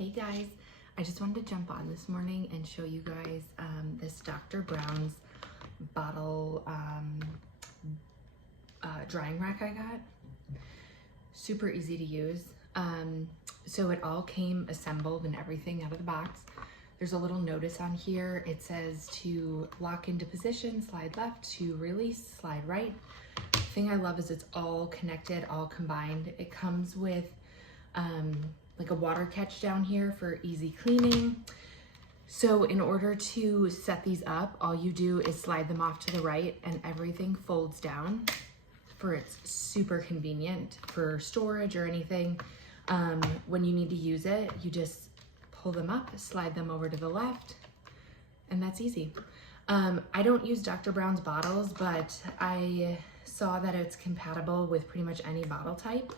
Hey guys, I just wanted to jump on this morning and show you guys this Dr. Brown's bottle drying rack I got. Super easy to use. So it all came assembled and everything out of the box. There's a little notice on here. It says to lock into position, slide left, to release, slide right. The thing I love is it's all connected, all combined. It comes with like a water catch down here for easy cleaning. So in order to set these up, all you do is slide them off to the right and everything folds down. It's super convenient for storage or anything. When you need to use it, you just pull them up, slide them over to the left, and that's easy. I don't use Dr. Brown's bottles, but I saw that it's compatible with pretty much any bottle type.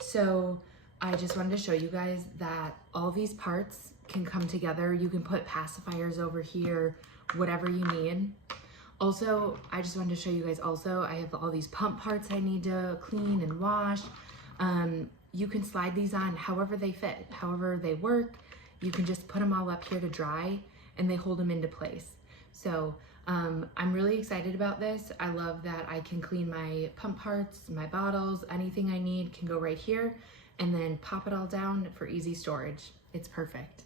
So I just wanted to show you guys that all these parts can come together. You can put pacifiers over here, whatever you need. Also, I just wanted to show you guys also, I have all these pump parts I need to clean and wash. You can slide these on however they fit, however they work. You can just put them all up here to dry and they hold them into place. So I'm really excited about this. I love that I can clean my pump parts, my bottles, anything I need can go right here and then pop it all down for easy storage. It's perfect.